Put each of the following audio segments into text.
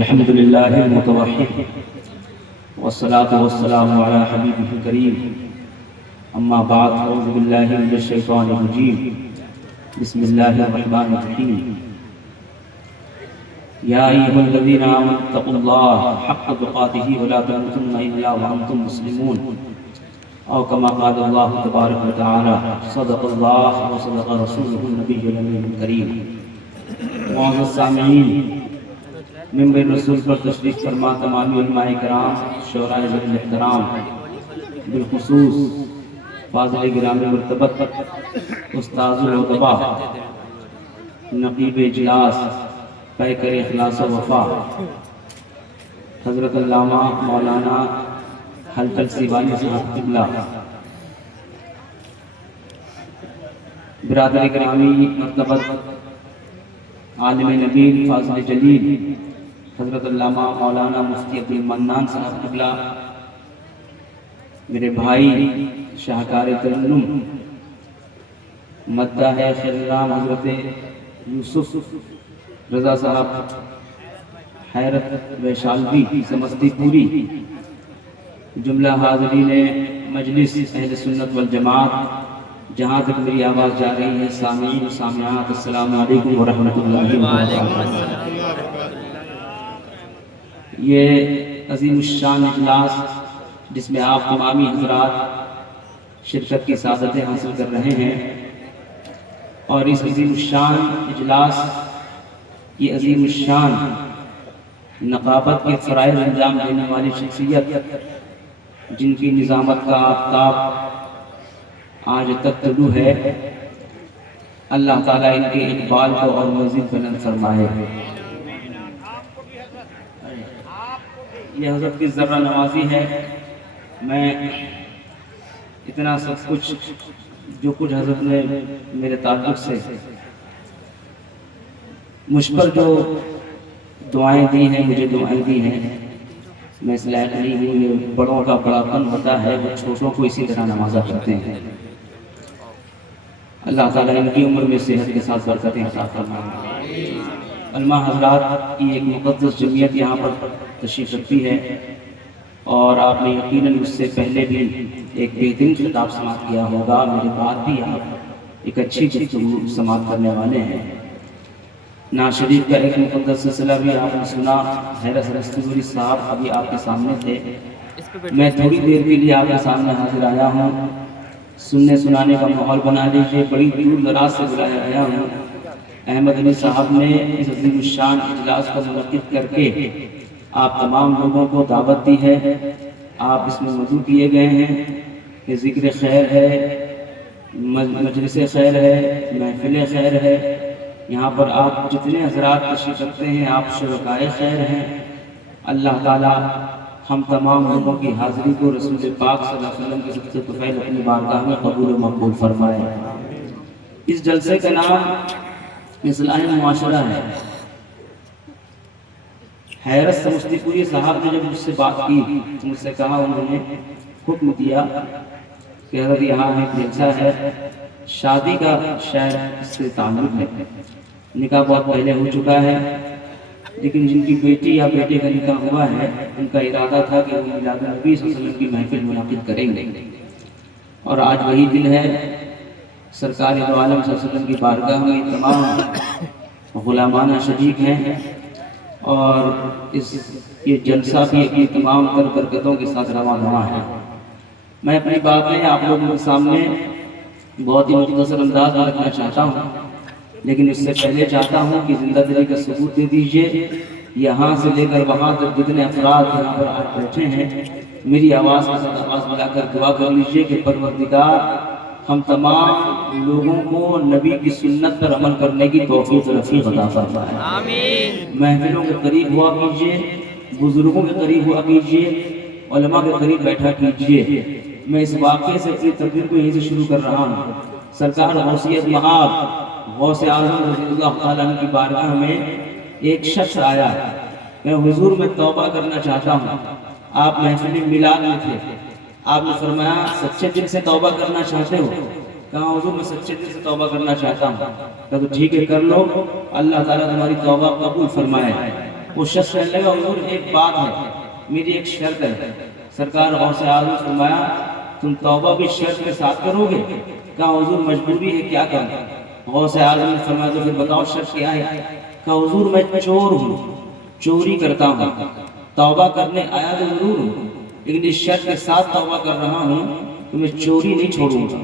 الحمد لله المتوحد والصلاة والسلام على حبيبه الكريم أما بعد أعوذ بالله من الشيطان الرجيم بسم الله الرحمن الرحيم يا أيها الذين آمنوا اتقوا الله حق تقاته ولا تموتن إلا وأنتم مسلمون أو كما قال الله تبارك وتعالى صدق الله وصدق رسوله النبي الأمين الكريم معزز سامعین، منبر رسول پر تشریف فرما تمامی علماء کرام، شعراء ذوی الاحترام، بالخصوص فاضل گرامی مرتبت استاذ العتبہ، نقیب اجلاس، پیکر اخلاص و وفا، حضرت علامہ مولانا حلقل سیوانی صاحب قبلہ، برادر گرامی مرتبت عالم نبیل فاضل جلیل حضرت علامہ مولانا مفتی عبد المنان صاحب قبلہ، میرے بھائی شاہکار ترنم مداح خیرام حضرت یوسف رضا صاحب حیرت ویشالوی سمستی پوری، جملہ حاضرین مجلس اہل سنت والجماعت، جہاں تک میری آواز جا رہی ہے، سامعین و سامعات، السلام علیکم ورحمۃ اللہ وبرکاتہ۔ یہ عظیم الشان اجلاس جس میں آپ تمامی حضرات شرکت کی سعادتیں حاصل کر رہے ہیں، اور اس عظیم الشان اجلاس کی عظیم الشان نقابت کے فرائض انجام دینے والی شخصیت، جن کی نظامت کا آفتاب آج تک طلوع ہے، اللہ تعالیٰ ان کے اقبال کو اور مزید بلند فرمائے۔ یہ حضرت کی ذرہ نوازی ہے۔ میں اتنا سب کچھ جو کچھ حضرت نے میرے تعلق سے مجھ پر جو دعائیں دی ہیں، مجھے دعائیں دی ہیں، میں اس لائق نہیں ہوں۔ یہ بڑوں کا بڑا پن ہوتا ہے، وہ چھوٹوں کو اسی طرح نوازا کرتے ہیں۔ اللہ تعالیٰ ان کی عمر میں صحت کے ساتھ برکتیں عطا فرمائے۔ علماء حضرات کی ایک مقدس جمعیت یہاں پر تشریف رکھتی ہے، اور آپ نے یقیناً اس سے پہلے بھی ایک بہترین خطاب سماعت کیا ہوگا۔ میرے بعد بھی آپ ایک اچھی گفتگو سماعت کرنے والے ہیں۔ نعت شریف کا ایک مقدس سلسلہ بھی آپ نے سنا۔ حیرت رستگوری صاحب ابھی آپ کے سامنے تھے۔ میں تھوڑی دیر کے لیے آپ کے سامنے حاضر آیا ہوں۔ سننے سنانے کا ماحول بنا لیجیے۔ بڑی دور دراز سے بلایا گیا ہوں۔ احمد علی صاحب نے اس عظیم الشان اجلاس کو منعقد کر کے آپ تمام لوگوں کو دعوت دی ہے۔ آپ اس میں مدعو کیے گئے ہیں کہ ذکر خیر ہے، مجلس خیر ہے، محفل خیر ہے۔ یہاں پر آپ جتنے حضرات تشریف رکھتے ہیں، آپ شرکائے خیر ہیں۔ اللہ تعالی ہم تمام لوگوں کی حاضری کو رسول پاک صلی اللہ علیہ وسلم کی سب سے طفیل اپنی بارگاہ میں قبول و مقبول فرمائے۔ اس جلسے کا نام اصلاح معاشرہ ہے۔ حیرت سمستی پوری صاحب نے جب مجھ سے بات کی، مجھ سے کہا، انہوں نے حکم دیا کہ اگر یہاں ایک جلسہ ہے، شادی کا شاید اس سے تعلق ہے۔ نکاح بہت پہلے ہو چکا ہے، لیکن جن کی بیٹی یا بیٹے کا نکاح ہوا ہے، ان کا ارادہ تھا کہ وہ میلاد النبی صلی اللہ علیہ وسلم کی محفل منعقد کریں گے، اور آج وہی دن ہے۔ سرکار دو عالم صلی اللہ علیہ وسلم کی بارگاہ میں تمام غلامانہ شریک ہیں، اور یہ جلسہ بھی اپنی تمام تر برکتوں کے ساتھ رواں ہے۔ میں اپنی باتیں آپ لوگوں کے سامنے بہت ہی مختصر انداز میں رکھنا چاہتا ہوں، لیکن اس سے پہلے چاہتا ہوں کہ زندہ دلی کا ثبوت دے دیجئے۔ یہاں سے لے کر وہاں تک جتنے افراد یہاں پر آج بیٹھے ہیں، میری آواز کے ساتھ آواز ملا کر دعا کر لیجئے کہ پروردگار ہم تمام لوگوں کو نبی کی سنت پر عمل کرنے کی توفیق رفیق عطا فرمائے۔ آمین۔ محفلوں کے قریب ہوا کیجئے، بزرگوں کے قریب ہوا کیجئے، علماء کے قریب بیٹھا کیجئے۔ میں اس واقعے سے اپنی تقریر کو یہیں سے شروع کر رہا ہوں۔ سرکار غوثیت مآب غوث اعظم رضی اللہ تعالیٰ عنہ کی بارگاہ میں ایک شخص آیا کہ حضور میں توبہ کرنا چاہتا ہوں۔ آپ محفل میلاد میں تھے، آپ نے فرمایا سچے دل سے توبہ کرنا چاہتے ہو؟ کہا حضور میں سچے دل سے توبہ کرنا چاہتا ہوں۔ کہا تو ٹھیک ہے کر لو، اللہ تعالیٰ تمہاری توبہ قبول فرمائے۔ وہ شخص کہنے لگا حضور ایک بات ہے، میری ایک شرط ہے۔ سرکار غوث اعظم نے فرمایا تم توبہ بھی شرط کے ساتھ کرو گے؟ کہا حضور مجبوری ہے، کیا کروں؟ غوث اعظم نے فرمایا تو پھر بتاؤ شرط کیا ہے؟ کہا حضور میں چور ہوں، چوری کرتا ہوں، توبہ کرنے آیا تو ضرور ہوں، لیکن اس شرط کے ساتھ توبہ کر رہا ہوں کہ میں چوری نہیں چھوڑوں گا،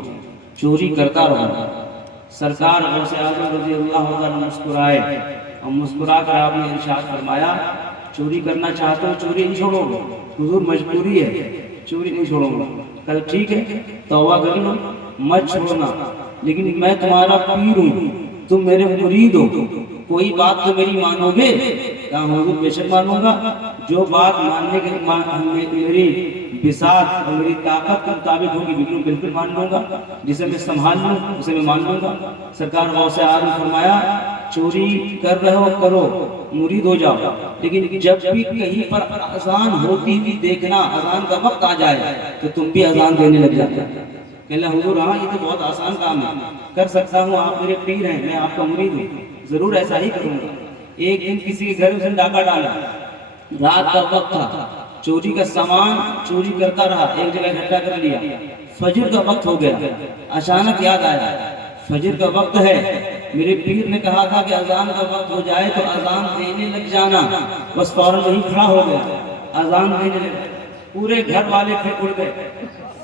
چوری کرتا رہوں گا۔ سرکار غوث اعظم رضی اللہ عنہ مسکرائے اور مسکرا کر آپ نے ارشاد فرمایا چوری کرنا چاہتے ہو چوری نہیں چھوڑو گا؟ حضور مجبوری ہے، چوری نہیں چھوڑوں گا۔ کہا ٹھیک ہے توبہ کر لو، مت چھوڑنا، لیکن میں تمہارا پیر ہوں، تم میرے مرید ہو، کوئی بات تو میری مانو گے؟ کہا حضور بے شک مانوں گا، جو بات ماننے کے میری بساط اور میری طاقت کے مطابق ہوگی بالکل مان لوں گا، جسے میں سنبھال لوں اسے میں مان لوں گا۔ سرکار غوث اعظم فرمایا چوری کر رہے ہو کرو، مرید ہو جاؤ، لیکن جب بھی کہیں پر اذان ہوتی ہوئی دیکھنا، اذان کا وقت آ جائے تو تم بھی اذان دینے لگ جاتے۔ کہنے حضور ہاں یہ تو بہت آسان کام ہے، کر سکتا ہوں، آپ میرے پیر ہیں، میں آپ کا مرید ہوں، ضرور ایسا ہی کروں گا۔ ایک دن کسی کے گھر میں ڈاکہ ڈالا، رات کا وقت تھا، چوری کا سامان چوری کرتا رہا، ایک جگہ اکٹھا کر لیا، فجر کا وقت ہو گیا، اچانک یاد آیا فجر کا وقت ہے، میرے پیر نے کہا تھا کہ اذان کا وقت ہو جائے تو اذان دینے لگ جانا، بس فوراً وہیں کھڑا ہو گیا، اذان دینے لگے، پورے گھر والے پھر اڑ گئے،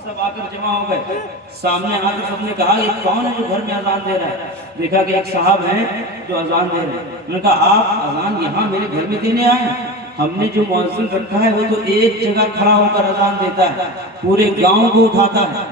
سب آ کر جمع ہو گئے، سامنے آ کر سب نے کہا یہ کون ہے جو گھر میں اذان دے رہا ہے؟ دیکھا کہ ایک صاحب ہیں جو اذان دے رہے ہیں، انہوں نے کہا آپ اذان یہاں میرے گھر میں دینے آئے ہیں؟ ہم نے جو مؤذن رکھا ہے وہ تو ایک جگہ کھڑا ہو کر اذان دیتا ہے، پورے گاؤں کو اٹھاتا ہے،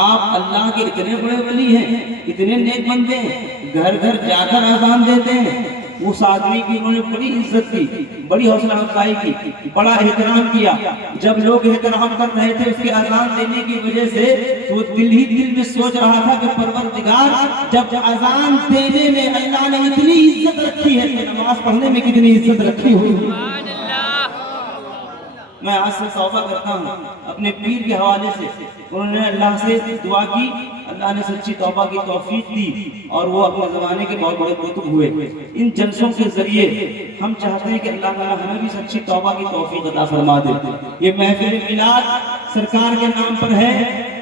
آپ اللہ کے اتنے بڑے ولی ہیں، اتنے نیک بندے ہیں، گھر گھر جا کر اذان دیتے ہیں۔ اس آدمی کی انہوں نے بڑی عزت کی، بڑی حوصلہ افزائی کی، بڑا احترام کیا۔ جب لوگ احترام کر رہے تھے اس کے اذان دینے کی وجہ سے، تو دل میں سوچ رہا تھا کہ پروردگار جب اذان دینے میں اللہ نے اتنی عزت رکھی ہے تو نماز پڑھنے میں کتنی عزت رکھی ہوئی۔ میں آج سے توبہ کرتا ہوں اپنے پیر کے حوالے سے، انہوں نے اللہ سے دعا کی، اللہ نے سچی توبہ کی توفیق دی، اور وہ اپنے زمانے کے بہت بڑے قطب ہوئے۔ ان جلسوں کے ذریعے ہم چاہتے ہیں کہ اللہ تعالیٰ ہمیں بھی سچی توبہ کی توفیق عطا فرما دے۔ یہ محفل میلاد سرکار کے نام پر ہے،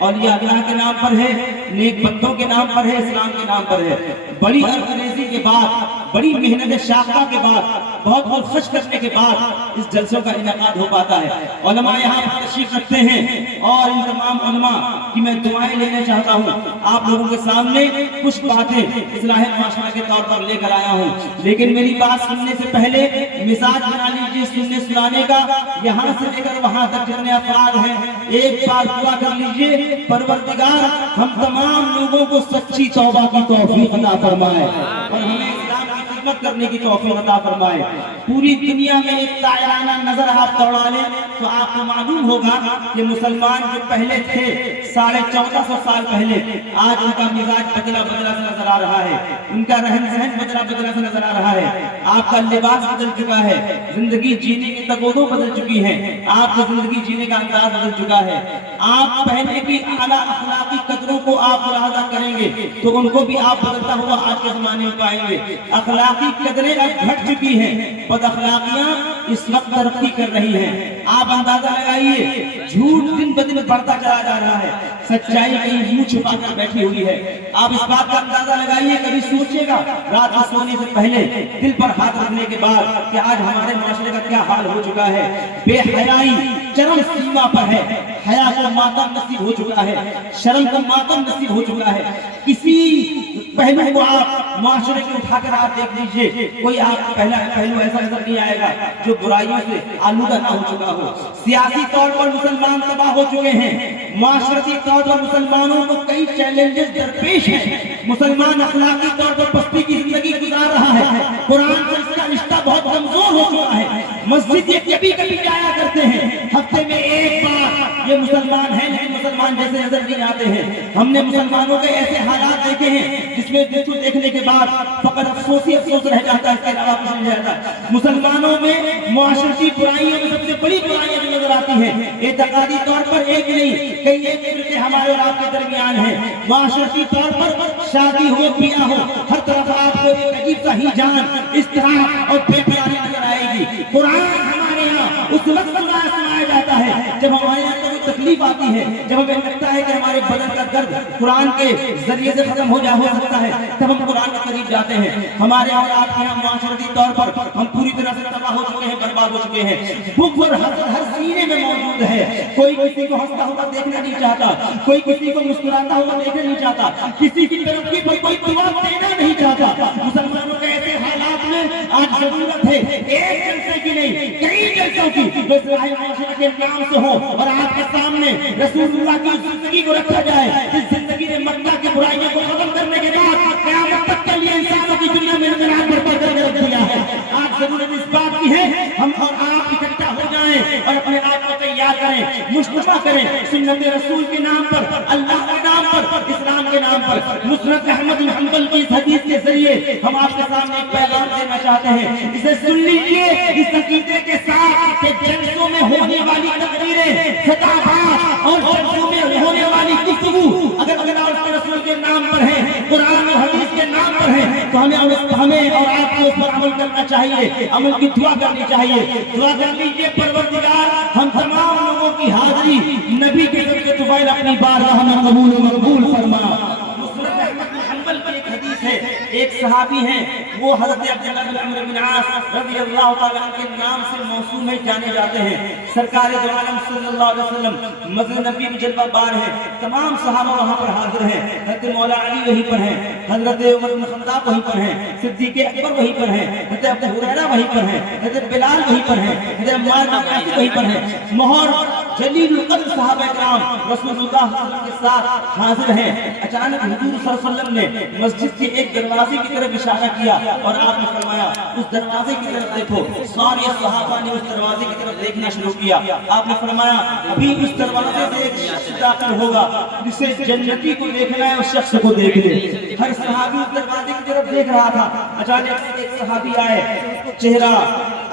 اولیاء اللہ کے نام پر ہے، نیک بندوں کے نام پر ہے، اسلام کے نام پر ہے۔ بڑی انگریزی کے بعد، بڑی محنت شاقہ کے بعد، بہت بہت خرچ کرنے کے بعد اس جلسوں کا انعقاد ہو پاتا ہے۔ علماء یہاں پر تشریف رکھتے ہیں، اور ان تمام علماء کی میں دعائیں لینا چاہتا ہوں۔ آپ لوگوں کے سامنے کچھ باتیں اصلاح معاشرہ کے طور پر لے کر آیا ہوں، لیکن میری بات سننے سے پہلے مزاج بنا لیجیے سننے سنانے کا۔ یہاں سے لے کر وہاں تک جتنے افراد ہیں، ایک بار دعا کر لیجیے پروردگار ہم تمام لوگوں کو سچی توبہ کی توفیق عطا فرمائے، اور ہمیں اسلام کی خدمت کرنے کی توفیق عطا فرمائے۔ پوری دنیا میں ایک دائرانہ نظر آپ دوڑا لیں تو آپ کو معلوم ہوگا کہ مسلمان جو پہلے تھے 1450 سال پہلے، آج ان کا مزاج بدلا بدلا سے نظر آ رہا ہے، ان کا رہن سہن بدلا بدلا سے نظر آ رہا ہے، آپ کا لباس بدل چکا ہے، زندگی جینے کی تقویض بدل چکی ہے، آپ کا زندگی جینے کا انداز بدل چکا ہے۔ آپ پہلے بھی اعلیٰ اخلاقی قدروں کو آپ ملاحظہ کریں گے تو ان کو بھی آپ بدلتا ہوا آج کے زمانے میں پائیں گے۔ اخلاقی قدریں اب گھٹ چکی ہیں، بد اخلاقیاں اس وقت ترقی کر رہی ہیں۔ آپ اندازہ لگائیے جھوٹ دن بدن بڑھتا چلا جا رہا ہے، سچائی کہیں منہ چھپا کر بیٹھی ہوئی ہے۔ آپ اس بات کا اندازہ لگائیے، کبھی سوچے گا رات کو سونے سے پہلے دل پر ہاتھ رکھنے کے بعد کہ آج ہمارے معاشرے کا کیا حال ہو چکا ہے۔ بے حیائی چرم سیما پر ہے، حیا کو ماتم نصیب ہو چکا ہے، شرم کو ماتم نصیب ہو چکا ہے۔ کسی پہلو کو آپ معاشرے کو اٹھا کر آپ دیکھ لیجئے، کوئی آپ پہلو ایسا نظر نہیں آئے گا جو برائیوں سے آلودہ نہ ہو چکا ہو۔ سیاسی طور پر مسلمان تباہ ہو چکے ہیں، معاشرتی طور پر مسلمانوں کو کئی چیلنجز درپیش ہیں، مسلمان اخلاقی طور پر پستی کی زندگی گزار رہا ہے، قرآن سے اس کا رشتہ بہت کمزور ہو چکا ہے۔ مسجد یہ کبھی کبھی جایا کرتے ہیں، ہفتے میں ایک بار، یہ مسلمان ہیں لیکن مسلمان جیسے نظر نہیں آتے ہیں۔ ہم نے مسلمانوں کے ایسے حالات دیکھے ہیں جس میں دیکھنے کے بعد فقط افسوس ہی افسوس رہ جاتا ہے، اس کے علاوہ کچھ نہیں رہتا۔ مسلمانوں میں معاشرتی برائیوں میں سب سے بڑی برائیاں جو نظر آتی ہیں، اعتقادی طور پر ایک نہیں کئی ایک فرقے ہمارے اور آپ کے درمیان ہیں۔ معاشرتی طور پر شادی ہو بیاہ ہو، ہر طرف آپ کو ایک عجیب سا ہیجان، اضطراب اور بے قراری نظر آئے گی۔ قرآن ہمارے یہاں اس وقت سنایا جاتا ہے جب ہمارے یہاں کوئی تکلیف آتی ہے، جب ہمیں لگتا ہے کہ ہمارے بدن کا درد قرآن کے ذریعے سے ختم ہو سکتا ہے، تب ہم قرآن کے قریب جاتے ہیں۔ ہمارے اور آپ کے یہاں معاشرتی طور پر ہم پوری طرح سے تباہ ہو چکے ہیں، برباد ہو چکے ہیں۔ بغض اور حسد ہر سینے میں موجود ہے، کوئی کسی کو ہنستا ہوا دیکھنا نہیں چاہتا، کوئی کسی کو مسکراتا ہوا دیکھنا نہیں چاہتا، کسی کی ترقی پر کوئی دعا دینا نہیں چاہتا۔ مسلمانوں کے ایسے حالات میں آج ضرورت ہے ایک جلسے کی نہیں، کئی جلسوں کی، جو اصلاح معاشرہ کے نام سے ہو اور آپ کے سامنے رسول اللہ کی زندگی کو رکھا جائے، اس زندگی نے مکہ کی برائیوں کو ختم کرنے کے بعد قیامت تک کے لیے انسانوں کی دنیا میں انقلاب برپا کر کے رکھ دیا ہے۔ آج ضرورت اس بات کی ہے ہم اور آپ اکٹھا ہو جائیں اور اپنے آپ کو تیار کریں، مصطفیٰ کریں، سنت رسول کے نام پر، اللہ کے نام پر، اسلام کے نام پر۔ مسند احمد بن حنبل کی اس حدیث کے ذریعے ہم آپ کے سامنے ایک پیغام دینا چاہتے ہیں، اسے سن لیجئے اس عقیدے کے ساتھ کہ جلسوں میں ہونے والی تقریریں، خطابات اور جلسوں میں ہونے والی گفتگو اگر اللہ اور رسول کے نام پر ہے، قرآن اور حدیث کے نام پر ہے، تو ہمیں اور آپ کو اس پر عمل کرنا چاہیے، عمل کی دعا کرنی چاہیے۔ دعا کر لیجئے پروردگار ہم تمام لوگوں کی حاضری نبی کے ذریعے طفیل اپنی بارگاہ میں قبول و مقبول فرما۔ مسند احمد بن حنبل کی ایک حدیث ہے، ایک صحابی ہیں وہ حضرت عبداللہ بن عمرو بن عاص رضی اللہ تعالیٰ عنہ کے نام سے موسوم ہے، جانے جاتے ہیں۔ سرکار دو عالم صلی اللہ علیہ وسلم مسجد نبی میں جلوہ بار ہیں، تمام صحابہ وہاں پر حاضر ہیں، حضرت مولا علی وہیں پر ہیں، حضرت عمر بن خطاب وہیں پر ہیں، صدیق اکبر وہیں پر ہیں، حضرت ابو ہریرہ وہیں پر ہیں، حضرت بلال وہیں پر ہیں، حضرت عمار بن یاسر وہیں پر ہیں۔ مہر جلیل القدر صحابہ کرام رسول اللہ صلی اللہ علیہ وسلم کے ساتھ حاضر ہیں۔ اچانک حضور صلی اللہ علیہ وسلم نے مسجد کے ایک دروازے کی طرف اشارہ کیا اور آپ نے فرمایا اس دروازے کی طرف دیکھو۔ سارے صحابہ نے اس دروازے کی طرف دیکھنا شروع کیا۔ آپ نے فرمایا ابھی اس دروازے سے ایک شخص داخل ہوگا، جسے جنتی کو دیکھنا ہے، اس شخص کو دیکھ لے۔ ہر صحابی اس دروازے کی طرف دیکھ رہا تھا۔ اچانک ایک صحابی آئے، چہرہ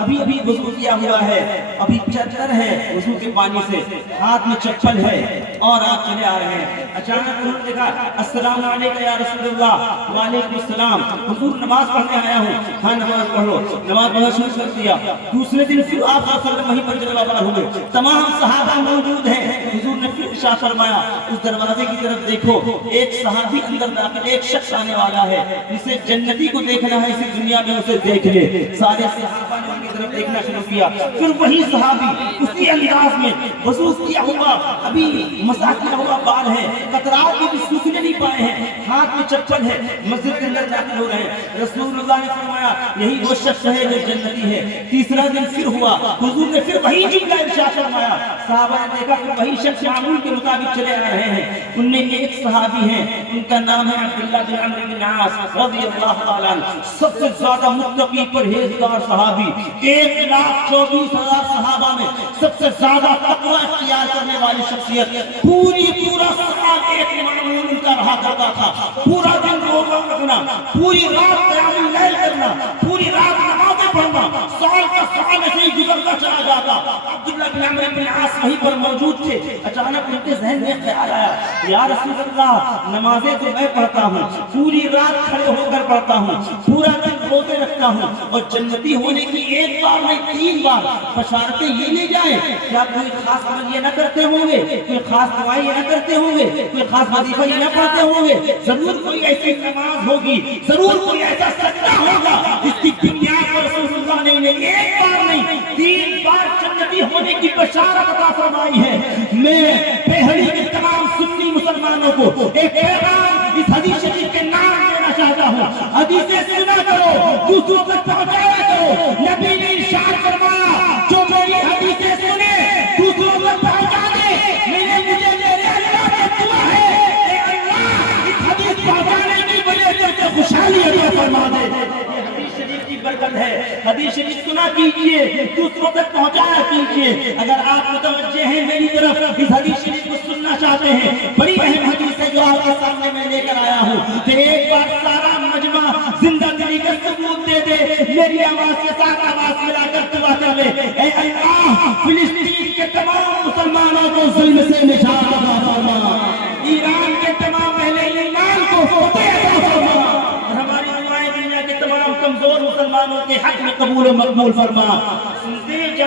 ابھی وضو کیا ہوا ہے، ابھی چتر ہے وضو کے پانی سے، ہاتھ میں چپل ہے اور آپ چلے آ رہے ہیں۔ اچانک انہوں نے دیکھا السلام علیکم یا رسول اللہ۔ وعلیکم السلام۔ حضور نماز پڑھنے آیا ہوں۔ ہاں نماز پڑھو۔ نماز پڑھنا شروع کر دیا۔ دوسرے دن پھر آپ صلی اللہ علیہ وسلم وہیں پر جلوہ بار ہوئے، تمام صحابہ موجود ہیں۔ حضور نے پھر ارشاد فرمایا اس دروازے کی طرف دیکھو، ایک صحابی اندر داخل، ایک شخص آنے والا ہے، جسے جنتی کو دیکھنا ہے، اسی دنیا میں اسے دیکھ لے۔ سارے صحابہ نے ان کی طرف دیکھنا شروع کیا۔ پھر وہی صحابی اسی انداز میں وضو کیا ہوا، ابھی مسح کیا ہوا بال ہے، قطرات بھی سوکھنے نہیں پائے ہیں، ہاتھ میں چپل ہے، مسجد کے اندر داخل ہو رہے ہیں۔ رسول اللہ نے فرمایا یہی وہ شخص ہے جو جنتی ہے۔ تیسرا دن پھر ہوا، حضور نے پھر وہی جملہ ارشاد فرمایا۔ صحابہ نے دیکھا کہ وہی شخص معمول کے مطابق چلے آ رہے ہیں۔ ان میں ایک صحابی ہیں، ان کا نام ہے عبداللہ بن عمرو بن عاص رضی اللہ تعالیٰ عنہ، سب سے زیادہ متقی پرہیزگار صحابی، 1,24,000 صحابہ میں سب سے زیادہ تقوی اختیار کرنے والی شخصیت۔ پورا سال ایک معمول ان کا رہا کرتا تھا، پورا دن روزہ رکھنا، پوری رات قیام اللیل کرنا، پوری رات نمازیں پڑھنا، سال کا سال ایسے ہی گزرتا چلا جاتا۔ عبداللہ بن عمرو بن عاص وہیں پر موجود تھے۔ اچانک ان کے ذہن میں خیال آیا یا رسول اللہ نمازیں تو میں پڑھتا ہوں، پوری رات کھڑے ہو کر پڑھتا ہوں، پورا دن روزے رکھتا ہوں، اور جنتی ہونے کی ایک بار نہیں 3 بار بشارتیں یہ لے جائیں، کیا کوئی خاص عمل یہ نہ کرتے ہوں گے، کوئی خاص دعائیں یہ نہ کرتے ہوں گے، کوئی خاص وظیفہ یہ نہ پڑھتے ہوں گے؟ ضرور کوئی ایسی نماز ہوگی، ضرور کوئی ایسا سجدہ ہوگا جس کی بنیاد پر رسول اللہ نے ایک بار نہیں 3 بار جنتی ہونے کی بشارت عطا فرمائی ہے۔ میں پہلی کے تمام سنی مسلمانوں کو ایک پیغام اس حدیث شریف کے نام دینا چاہتا ہوں، حدیثیں سنا کرو، دوسروں تک پہنچایا کرو۔ نبی نے ارشاد فرمایا جو میری حدیثیں سنے دوسروں تک پہنچا دے، مجھے میرے اللہ سے دعا ہے اے اللہ اس حدیث پہنچانے کی وجہ سے اسے خوشحالی عطا فرما دے۔ یہ حدیث شریف کی برکت ہے۔ حدیث شریف سنا کیجئے، دوسروں تک پہنچایا کیجئے۔ اگر آپ متوجہ ہیں میری طرف، اس حدیث شریف کو سننا چاہتے ہیں، بڑی اہم حدیث ہے جو آپ کے سامنے میں لے کر آیا ہوں، کہ ایک بار سارا مجمع زندہ دلی کا ثبوت دے دے، میری آواز کے ساتھ آواز ملا کر دعا کر لے اے اللہ فلسطین کے تمام مسلمانوں کو ظلم سے نجات عطا فرما، ایران کے تمام اہل ایمان کو فتح عطا فرما، اور ہماری دعائیں دنیا کے تمام کمزور مسلمانوں کے حق میں قبول و مقبول فرما۔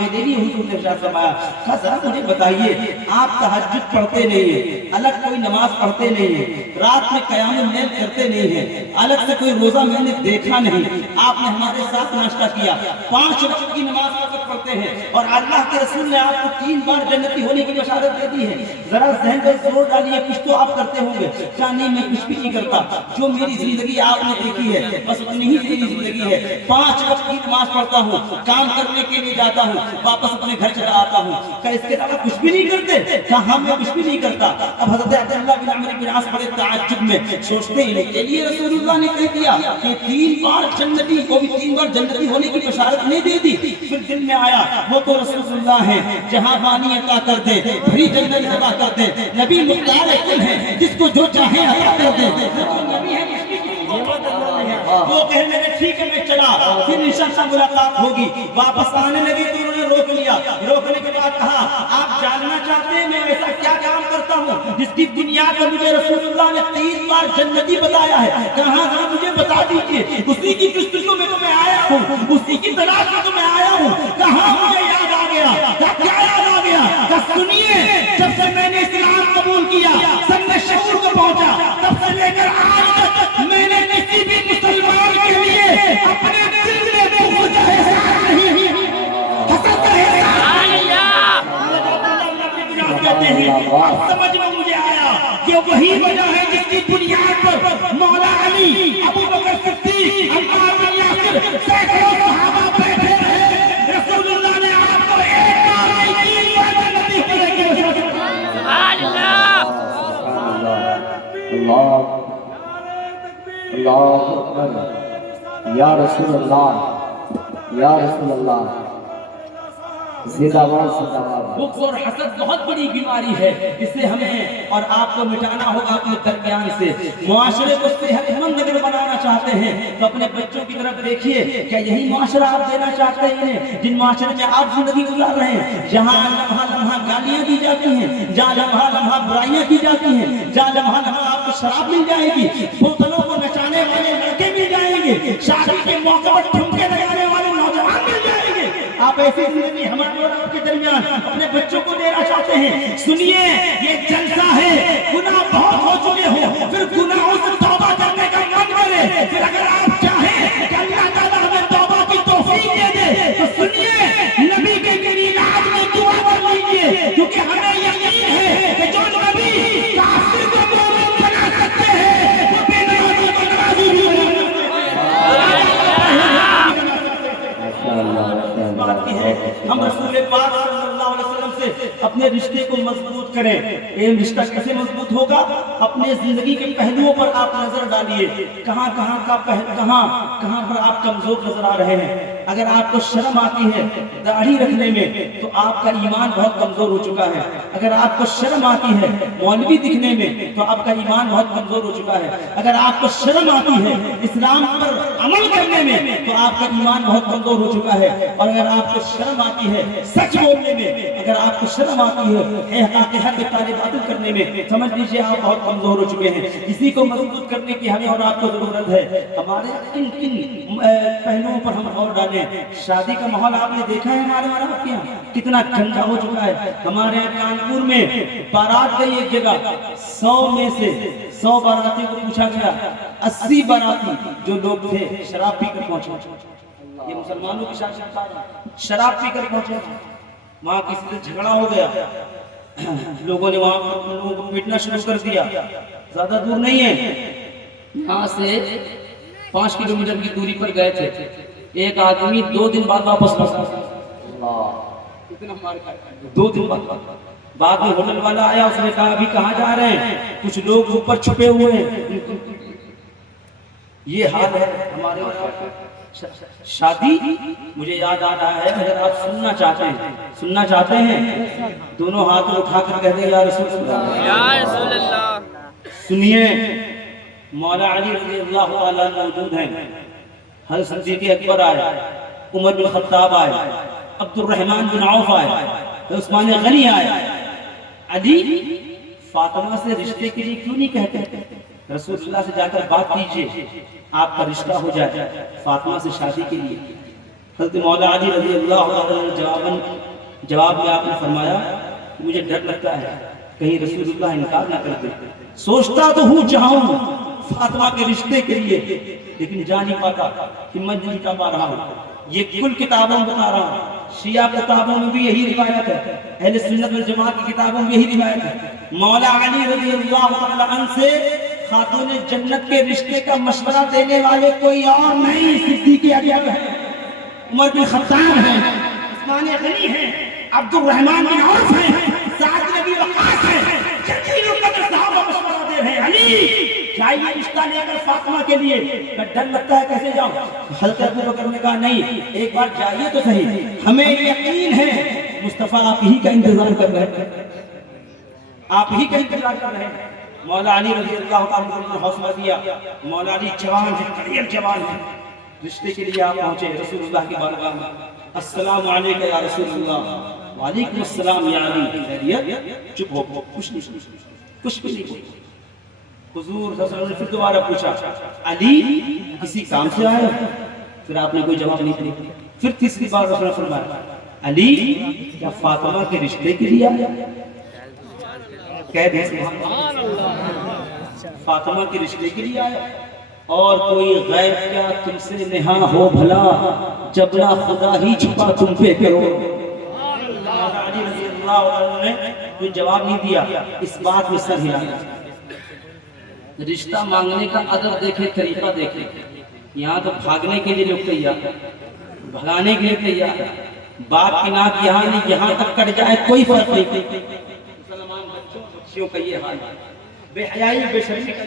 میرے لیے حضور نے ارشاد فرمایا کہا ذرا مجھے بتائیے آپ تہجد پڑھتے نہیں ہیں, الگ کوئی نماز پڑھتے نہیں ہیں, رات میں قیام اللیل کرتے نہیں ہیں, الگ سے کوئی روزہ میں نے دیکھا نہیں, آپ نے ہمارے ساتھ ناشتہ کیا, 5 وقت کی نماز پڑھتے ہیں اور اللہ کے رسول نے آپ کو 3 بار جنتی ہونے کی بشارت دے دی ہے, ذرا ذہن پر زور ڈالیے کچھ تو آپ کرتے ہوں گے. کیا نہیں میں کچھ بھی نہیں کرتا, جو میری زندگی آپ نے دیکھی ہے بس اتنی ہی میری زندگی ہے. 5 وقت کی نماز پڑھتا ہوں, کام کرنے کے لیے جاتا ہوں, واپس اپنے گھر چلا آتا ہوں. کیا اس کے علاوہ کچھ بھی نہیں کرتے؟ کہاں میں کچھ بھی نہیں کرتا. اب حضرت عبداللہ بن عمرو بن عاص بڑے تعجب میں سوچتے ہیں کہ یہ رسول اللہ نے کہہ دیا کہ 3 بار جنتی, وہ بھی 3 بار جنتی ہونے کی بشارت نہیں دے دی. پھر دل میں آیا وہ تو رسول اللہ ہے, جہاں پانی عطا کر دے, بھری جنت عطا کر دے, نبی مختار کل ہے جس کو جو چاہے عطا کر دے. وہ کہنے لگے ٹھیک ہے میں چلا, پھر انشاءاللہ ملاقات ہوگی. واپس آنے لگے تو انہوں نے روک لیا. روکنے کے بعد کہا آپ جاننا چاہتے ہیں میں ایسا کیا کام کرتا ہوں جس کی بنیاد پر مجھے رسول اللہ نے 3 بار جنتی بتایا ہے؟ کہاں ذرا مجھے بتا دیجئے. اسی کی جستجو میں تو میں آیا ہوں, اسی کی تلاش میں تو میں آیا ہوں. کہاں مجھے یاد آ گیا, کیا یاد آ گیا؟ کہ سنیے, جب سے میں نے اسلام قبول کیا, سن شعور کو پہنچا, تب سے لے کر آج تک میں نے کسی بھی مسلمان کے لیے اپنے دل میں بغض کا احساس نہیں, حسد کا احساس کہتے ہیں. اب سمجھ میں مجھے آیا کہ وہی وجہ ہے جس کی بنیاد پر مولا علی, ابو بکر صدیق, عمار بن یاسر, سینکڑوں صحابہ بیٹھے رہے. رسول اللہ نے آپ کو ایک بار نہیں 3 بار جنتی ہونے کی بشارت. اللہ اللہ اکبر, یا رسول اللہ, یا رسول اللہ, زندہ باد زندہ باد. بغض اور حسد بہت بڑی بیماری ہے, اسے ہمیں اور آپ کو مٹانا ہوگا اپنے درمیان سے. معاشرے کو صحت مند اگر بنانا چاہتے ہیں تو اپنے بچوں کی طرف دیکھیے, کیا یہی معاشرہ آپ دینا چاہتے ہیں جن معاشرے میں آپ زندگی گزار رہے ہیں, جہاں لمحہ لمحہ گالیاں دی جاتی ہیں, جہاں لمحہ لمحہ برائیاں کی جاتی ہیں, جہاں لمحہ لمحہ آپ کو شراب مل جائے گی, بوتلوں کو نچانے والے لڑکے مل جائیں گے, شادی کے موقع پر ٹھمکے لگانے والے نوجوان مل جائیں گے. آپ ایسی زندگی ہمارے اور آپ کے درمیان اپنے بچوں کو دینا چاہتے ہیں. سنیے, یہ جلسہ ہے, گناہ بہت ہو چکے ہو, پھر گناہوں سے توبہ کرنے کا من کرے. پھر اگر آپ چاہیں کہ اللہ تعالیٰ ہمیں توبہ کی توفیق دے دے تو سنیے, نبی کے میلاد میں دعا کر لیجیے, کیونکہ ہمیں یقین ہے کہ جو نبی کافر کو مومن بنا سکتے ہیں وہ بے نمازی کو نمازی بھی بنا سکتے ہیں. ہم رسول پاک صلی اللہ علیہ وسلم سے اپنے رشتے کو مضبوط کریں. یہ رشتہ کیسے مضبوط ہوگا؟ اپنے زندگی کے پہلوؤں پر آپ نظر ڈالیے, کہاں پر آپ کمزور نظر آ رہے ہیں. اگر آپ کو شرم آتی ہے داڑھی رکھنے میں تو آپ کا ایمان بہت کمزور ہو چکا ہے. اگر آپ کو شرم آتی ہے مولوی دکھنے میں تو آپ کا ایمان بہت کمزور ہو چکا ہے. اگر آپ کو شرم آتی ہے اسلام پر عمل کرنے میں تو آپ کا ایمان بہت کمزور ہو چکا ہے. اور اگر آپ کو شرم آتی ہے سچ بولنے میں, اگر آپ کو شرم آتی ہے حق طالب باطل کرنے میں, سمجھ لیجیے آپ بہت کمزور ہو چکے ہیں. اسی کو مضبوط کرنے کی ہمیں اور آپ کو ضرورت ہے. ہمارے کن پہلوؤں پر ہم غور ڈالیں. شادی کا ماحول آپ نے دیکھا ہے ہمارے آپ کے یہاں کتنا گندا ہو چکا ہے. ہمارے یہاں کانپور میں بارات گئی ایک جگہ, 100 میں سے 100 باراتیوں کو پوچھا گیا, 80 باراتی جو لوگ تھے شراب پی کر پہنچے. یہ مسلمانوں کی شادی, شراب پی کر پہنچے. وہاں کسی سے جھگڑا ہو گیا, لوگوں نے وہاں لوگوں کو پیٹنا شروع کر دیا. زیادہ دور نہیں ہے, یہاں سے 5 کلومیٹر کی دوری پر گئے تھے. ایک آدمی 2 دن بعد واپس لوٹا. 2 دن بعد میں ہوٹل والا آیا, اس نے کہا ابھی کہاں جا رہے ہیں؟ کچھ لوگ اوپر چھپے ہوئے ہیں. یہ حال ہے ہمارے وہاں. شادی مجھے یاد آ رہا ہے, اگر آپ سننا چاہتے ہیں دونوں ہاتھ اٹھا کر کہتے ہیں یا رسول اللہ. سنیے, مولا علی رضی اللہ تعالیٰ موجود ہیں, حضرت صدیق اکبر آئے, عمر بن خطاب آئے, عبد الرحمن بن عوف آئے, عثمان غنی آئے. علی فاطمہ سے رشتے کے لیے کیوں نہیں کہتے؟ رسول اللہ سے جا کر بات کیجئے, آپ کا رشتہ ہو جائے فاطمہ سے شادی کے لیے. حضرت مولا علی رضی اللہ عنہ جواب میں آپ نے فرمایا کہ مجھے ڈر لگتا ہے کہیں رسول اللہ انکار نہ کر دے، سوچتا تو ہوں چاہوں فاطمہ کے رشتے کے لیے، لیکن جا نہیں پاتا، ہمت نہیں جا پا رہا ہوں۔ یہ کل کتابوں میں بتا رہا ہوں، شیعہ کتابوں میں بھی یہی روایت ہے، اہل سنت والجماعت کی کتابوں میں یہی روایت ہے۔ مولا علی رضی اللہ عنہ سے خاتون جنت کے رشتے کا مشورہ دینے والے کوئی اور نہیں، صدیق اکبر ہے، عمر بن خطاب ہے، عثمان غنی ہے، عبد الرحمن بن عوف ہے، سعد بن ابی وقاص ہے، جلیل القدر صحابہ مشورہ دے رہے ہیں، علی جائیے رشتہ لے کر فاطمہ کے لیے۔ ڈر لگتا ہے کیسے جاؤں؟ حضرت ابو بکر نے کہا نہیں، ایک بار جائیے تو صحیح، ہمیں یقین ہے مصطفیٰ آپ ہی کا انتظار کر رہے ہیں، آپ ہی کا انتظار کر رہے ہیں۔ مولا علی رضی اللہ عنہ نے حوصلہ دیا، مولا علی جوان ہے، کڑیر جوان ہے، رشتے کے لیے آپ پہنچے رسول اللہ کی بارگاہ میں۔ السلام علیکم یا رسول اللہ۔ وعلیکم السلام یا علی۔ خیریت؟ چپ ہو، کچھ بھی نہیں بولا۔ حضور صلی اللہ علیہ وسلم نے پھر دوبارہ پوچھا، علی کسی کام سے آئے ہو؟ پھر آپ نے کوئی جواب نہیں دیا۔ پھر تیسری بار رسول اللہ فرمایا، علی کیا فاطمہ کے رشتے کے لیے آئے؟ کہہ دیں سبحان اللہ، فاطمہ کے رشتے کے لیے آئے؟ اور کوئی غیب کیا تم سے نہا ہو بھلا، جب نہ خدا ہی چھپا تم پہ کرو۔ علی رضی اللہ عنہ نے کوئی جواب نہیں دیا، اس بات میں سر ہلایا۔ رشتہ مانگنے کا ادب دیکھے، طریقہ دیکھے، یہاں تو بھاگنے کے لیے لوگ تیار، بھگانے کے لیے تیار، باپ کی ناک یہاں نہیں یہاں تک کٹ جائے کوئی فرق نہیں۔ مسلمان بچوں کا یہ حال ہے، بے حیائی بے شرمی کا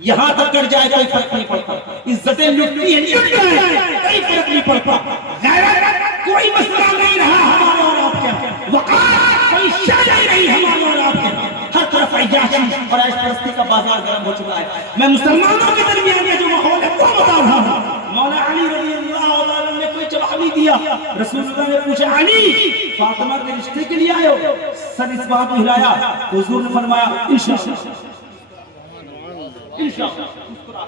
یہاں تک کٹ جائے کوئی فرق نہیں پڑتا، عزتیں لٹتی ہیں لٹ جائے کوئی فرق نہیں پڑتا، غیرت کوئی مسئلہ نہیں رہا ہمارے اور آپ کے، وقار کوئی شے نہیں رہی ہمارے اور آپ کے، ہر طرف عیاشی اور عیش پرستی کا بازار گرم ہو چکا ہے۔ میں مسلمانوں کے درمیان یہ جو ماحول ہے وہ بتا رہا ہوں۔ مولا علی رضی اللہ عنہ نے کوئی جواب نہیں دیا۔ رسول اللہ نے پوچھا، علی فاطمہ کے رشتے کے لیے آئے ہو؟ سر اس بات میں ہلایا، حضور نے فرمایا انشاءاللہ انشاءاللہ۔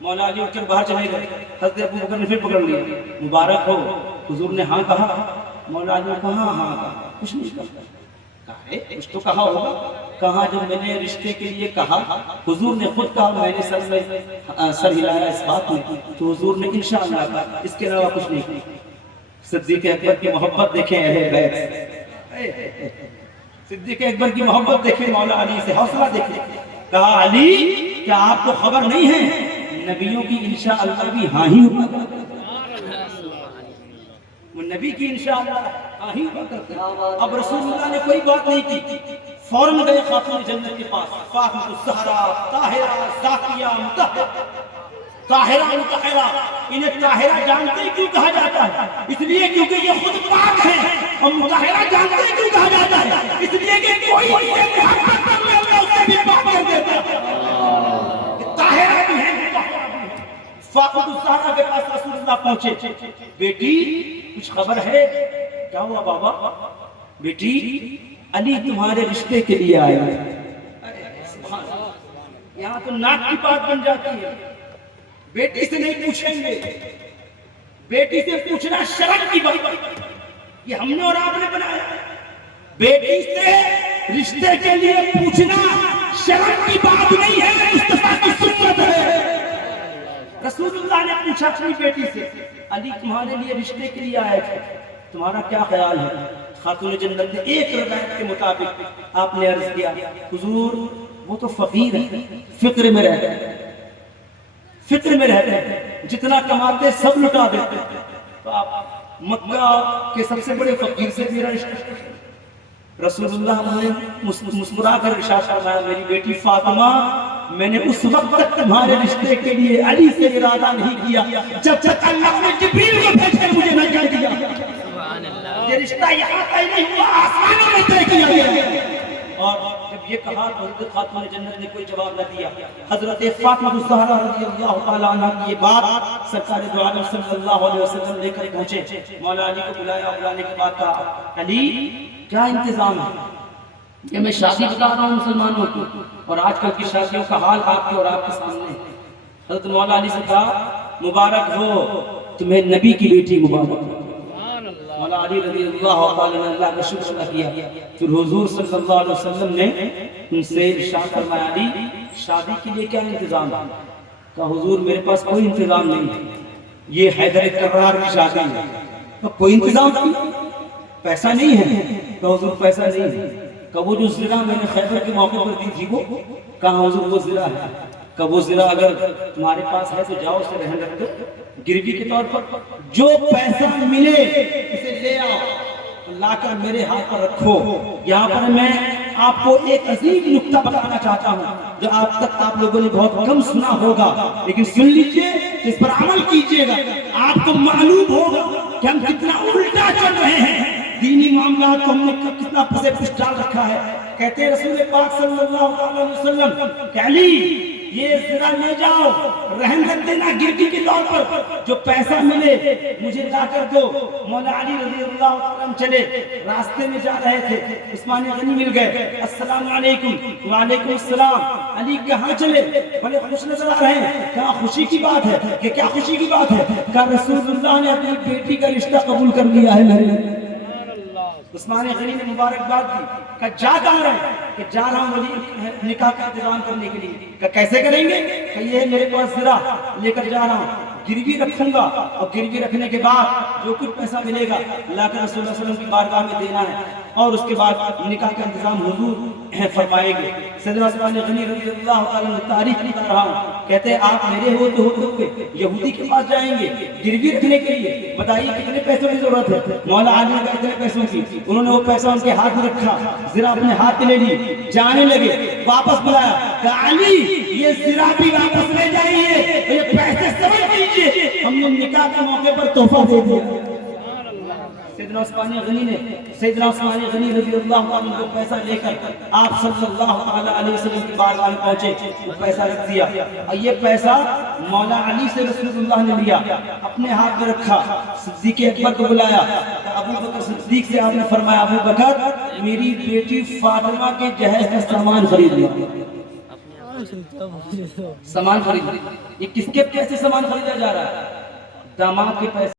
مولا علی اٹھ کر باہر چلے گئے، حضرت ابو بکر نے پھر پکڑ لیا، مبارک ہو۔ حضور نے ہاں کہا، مولا علی نے کہا ہاں کہا، کچھ نہیں کہا، کچھ تو کہا ہوگا، کہا جب میں نے رشتے کے لیے کہا، حضور نے خود کہا، میں نے سر ہلایا اس بات میں، تو حضور نے انشاءاللہ کہا، اس کے علاوہ کچھ نہیں کہا۔ صدیق اکبر کی محبت دیکھیں اہل بیت، صدیق اکبر کی محبت دیکھیں، مولا علی سے حوصلہ دیکھیں۔ کہا علی کیا آپ کو خبر نہیں ہے نبیوں کی انشاءاللہ بھی ہاں ہی ہوا کرتا ہے، وہ نبی کی انشاءاللہ ہاں ہی ہوا کرتا ہے۔ اب رسول اللہ نے کوئی بات نہیں کی، فوراً گئے خاتون جنت کے پاس، فاطمہ الزہرا طاہرہ ذاتیہ مطہرہ، طاہرہ مطہرہ، انہیں طاہرہ جانتے کیوں کہا جاتا ہے؟ اس لیے کیونکہ یہ خود پاک ہے، اور مطہرہ جانتے کیوں کہا جاتا ہے؟ اس لیے کہ کوئی اسے محبت کر لے اللہ اسے بھی پاک کر دیتا ہے۔ طاہرہ بھی ہے مطہرہ بھی ہے۔ فاطمہ الزہرا کے پاس رسول اللہ پہنچے، بیٹی کچھ خبر ہے؟ کیا ہوا بابا؟ بیٹی علی تمہارے رشتے کے لیے آئے ہیں۔ یہاں تو ناک کی بات بن جاتی ہے، بیٹی سے نہیں پوچھیں گے، بیٹی سے پوچھنا شرم کی بات، یہ ہم نے اور آپ نے بنایا۔ بیٹی سے رشتے کے لیے پوچھنا شرم کی بات نہیں ہے، مصطفیٰ کی سنت ہے۔ رسول اللہ نے پوچھا اپنی بیٹی سے، علی تمہارے لیے رشتے کے لیے آئے تھے، تمہارا کیا خیال ہے؟ خاتون جنت نے ایک روایت کے مطابق آپ نے عرض کیا، حضور وہ تو فقیر ہے، فقر میں رہتے ہیں، فقر میں رہتے ہیں، جتنا کماتے سب لٹا دیتے ہیں، تو آپ مکہ کے سب سے بڑے فقیر سے میرا رشتہ۔ رسول اللہ نے مسکرا کر ارشاد فرمایا، میری بیٹی فاطمہ میں نے اس وقت تک تمہارے رشتے کے لیے علی سے ارادہ نہیں کیا جب تک اللہ نے جبریل کو بھیج کر مجھے نہ کہہ دیا۔ یہ رشتہ یہاں طے نہیں ہوا، آسمانوں میں طے کیا گیا۔ اور جب یہ کہا تو حضرت خاتون جنت نے کوئی جواب نہ دیا۔ حضرت فاطمہ الزہرا رضی اللہ تعالی عنہ کی یہ بات سرکار دو عالم صلی اللہ علیہ وسلم لے کر پہنچے، مولا علی کو بلایا، بلانے کے بعد کہا، علی کیا انتظام ہے؟ یہ میں شادی بتا رہا ہوں مسلمانوں کو، اور آج کل کی شادیوں کا حال آپ کے اور آپ کے سامنے ہے۔ حضرت مولا علی سے کہا، مبارک ہو تمہیں نبی کی بیٹی مبارک ہو۔ مولا علی رضی اللہ تعالی عنہ نے اللہ کا شکر ادا کیا۔ پھر حضور صلی اللہ علیہ وسلم نے ان سے ارشاد فرمایا علی شادی کے لیے کیا انتظام ہے؟ کہا حضور میرے پاس کوئی انتظام نہیں ہے، یہ حیدر کرار کی شادی ہے۔ تو کوئی انتظام نہیں، پیسہ نہیں ہے؟ کہا حضور پیسہ نہیں ہے۔ کہا وہ جو زرہ میں نے خیبر کے موقع پر دی تھی وہ؟ کہا حضور وہ زرہ ہے۔ کہا وہ زرہ اگر تمہارے پاس ہے تو جاؤ اسے رہن رکھ دو گروی کے طور پر، جو پیسہ ملے اسے لے آؤ، لا کر میرے ہاتھ پر رکھو۔ یہاں پر میں آپ کو ایک عظیم نکتہ بتانا چاہتا ہوں جو آج تک آپ لوگوں نے بہت کم سنا ہوگا، لیکن سن لیجئے، اس پر عمل کیجئے گا، آپ کو معلوم ہوگا کہ ہم کتنا الٹا چل رہے ہیں، دینی معاملات کو ہم نے کتنا پسے پش ڈال رکھا ہے۔ کہتے ہیں رسول پاک صلی اللہ علیہ وسلم کہ علی یہ زرہ لے جاؤ، رہن رکھ دینا گروی کے طور پر، جو پیسہ ملے مجھے لا کر دو۔ مولا علی رضی اللہ عنہ چلے، راستے میں جا رہے تھے، عثمان غنی مل گئے، السلام علیکم۔ وعلیکم السلام۔ علی کہاں چلے؟ بڑے خوش نظر آ رہے ہیں۔ کہا خوشی کی بات ہے کہ کیا خوشی کی بات ہے؟ کہا رسول اللہ نے اپنی بیٹی کا رشتہ قبول کر لیا ہے میرے۔ عثمان غنی نے مبارکباد دی۔ کہا جا کہاں رہے؟ کہ جا رہا ہوں ولی نکاح کا انتظام کرنے کے لیے۔ کہا کیسے کریں گے؟ کہ یہ میرے پاس زرہ لے کر جا رہا ہوں، گروی رکھوں گا، اور گروی رکھنے کے بعد جو کچھ پیسہ ملے گا لا کر رسول اللہ صلی اللہ علیہ وسلم کی بارگاہ میں دینا ہے، اور اس کے بعد نکاح کا انتظام حضور فرمائیں گے۔ سیدنا عثمان غنی رضی اللہ تعالیٰ عنہ تاریخ بتا رہا ہوں، کہتے ہیں آپ میرے ہوتے ہوئے یہودی کے پاس جائیں گے گروی رکھنے کے لیے، بتائیے کتنے پیسوں کی ضرورت ہے؟ مولا علی نے کتنے پیسوں کی؟ انہوں نے وہ پیسہ ان کے ہاتھ میں رکھا، زرہ اپنے ہاتھ میں لے لی، جانے لگے، واپس بلایا کہ علی یہ زرہ بھی واپس لے جائیے، یہ پیسے سمجھ لیجیے ہم نے نکاح کے موقع پر تحفہ دے دیا۔ سیدنا عثمان غنی رضی اللہ عنہ کو پیسہ لے کر آپ صلی اللہ علیہ وسلم کی بارگاہ میں پہنچے، وہ پیسہ رکھ دیا، اور یہ پیسہ مولا علی سے رسول اللہ نے لیا، اپنے ہاتھ میں رکھا، صدیق اکبر کو بلایا، ابو بکر صدیق سے آپ نے فرمایا ابو بکر میری بیٹی فاطمہ کے جہیز کا سامان خرید لیا۔ سامان خرید، یہ کس کے پیسے سامان خریدا جا رہا ہے؟ داماد کے پیسے۔